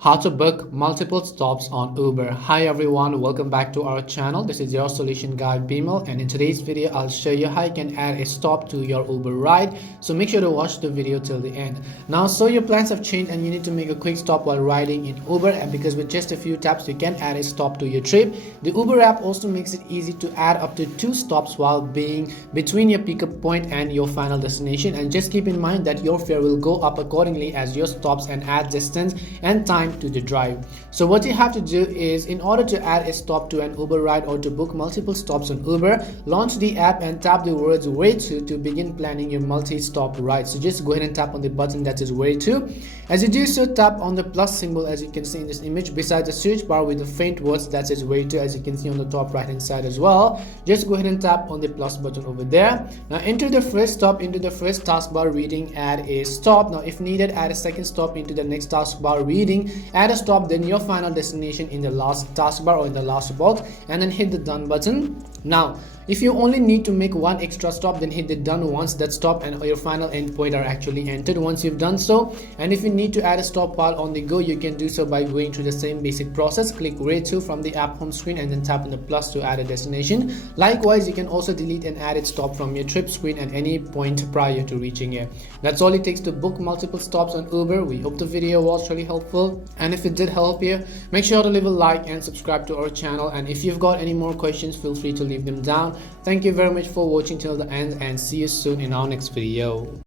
How to book multiple stops on Uber. Hi everyone, welcome back to our channel. This is your solution guy Bimal, and in today's video I'll show you how you can add a stop to your Uber ride. So make sure to watch the video till the end. Now, so your plans have changed and you need to make a quick stop while riding in Uber, and because with just a few taps you can add a stop to your trip. The Uber app also makes it easy to add up to 2 stops while being between your pickup point and your final destination, and just keep in mind that your fare will go up accordingly as your stops and add distance and time to the drive. So what you have to do is, in order to add a stop to an Uber ride or to book multiple stops on Uber, launch the app and tap the words where to begin planning your multi-stop ride. So just go ahead and tap on the button that is where to. As you do so, tap on the plus symbol as you can see in this image beside the search bar with the faint words that is where to, as you can see on the top right hand side as well. Just go ahead and tap on the plus button over there. Now enter the first stop into the first taskbar reading, add a stop. Now if needed, add a second stop into the next taskbar reading, add a stop, then your final destination in the last taskbar or in the last box, and then hit the done button. Now if you only need to make one extra stop, then hit the done once that stop and your final endpoint are actually entered once you've done so. And if you need to add a stop while on the go, you can do so by going through the same basic process. Click where to from the app home screen and then tap on the plus to add a destination. Likewise, you can also delete an added stop from your trip screen at any point prior to reaching it. That's all it takes to book multiple stops on Uber. We hope the video was really helpful, and if it did help you, make sure to leave a like and subscribe to our channel. And if you've got any more questions, feel free to leave them down. Thank you very much for watching till the end, and see you soon in our next video.